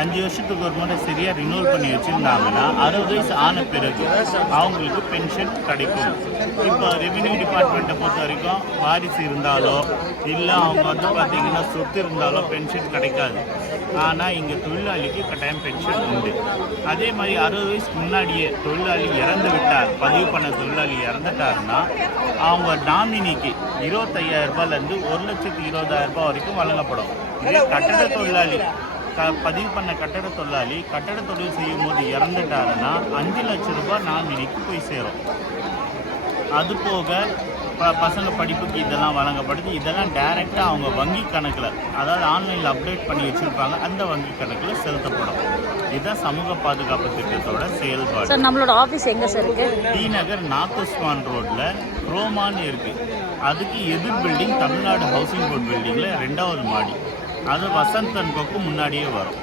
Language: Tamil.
5 வருஷத்துக்கு ஒரு முறை சரியாக ரினியூவல் பண்ணி வச்சுருந்தாங்கன்னா 60 வயசு ஆன பிறகு அவங்களுக்கு பென்ஷன் கிடைக்கும். இப்போ ரெவென்யூ டிபார்ட்மெண்ட்டை பொறுத்த வரைக்கும் வாரிசு இருந்தாலோ இல்லை அவங்க வந்து பார்த்திங்கன்னா சொத்து இருந்தாலோ பென்ஷன் கிடைக்காது. ஆனால் இங்கே தொழிலாளிக்கு கட்டாயம் பென்ஷன் உண்டு. அதே மாதிரி 60 வயசுக்கு முன்னாடியே தொழிலாளி இறந்து விட்டார், பதிவு பண்ண தொழிலாளி இறந்துட்டாருன்னா அவங்க நாமினிக்கு 25,000 ரூபாயிலேருந்து 1,20,000 வரைக்கும் வழங்கப்படும். இதே கட்டட தொழிலாளி பதிவு பண்ண கட்டட தொழிலாளி கட்டட தொழில் செய்யும் போது இறந்துட்டாருன்னா 5 லட்சம் ரூபாய் நாமினிக்கு போய் சேரும். அது போக பசங்க படிப்புக்கு இதெல்லாம் வழங்கப்படுது. இதெல்லாம் டைரெக்டாக அவங்க வங்கி கணக்கில், அதாவது ஆன்லைனில் அப்டேட் பண்ணி வச்சுருப்பாங்க, அந்த வங்கி கணக்கில் செலுத்தப்படும். இதுதான் சமூக பாதுகாப்பு திட்டத்தோட செயல்பாடு. சார் நம்மளோட ஆஃபீஸ் எங்கே சார் இருக்குது? டி நகர் நார்த் உஸ்மான் ரோட்டில் ரோமான்னு இருக்குது. அதுக்கு எதிர் பில்டிங் தமிழ்நாடு ஹவுசிங் போர்ட் பில்டிங்கில் 2வது மாடி. அது வசந்த் அண்ட் கோக்கு முன்னாடியே வரும்.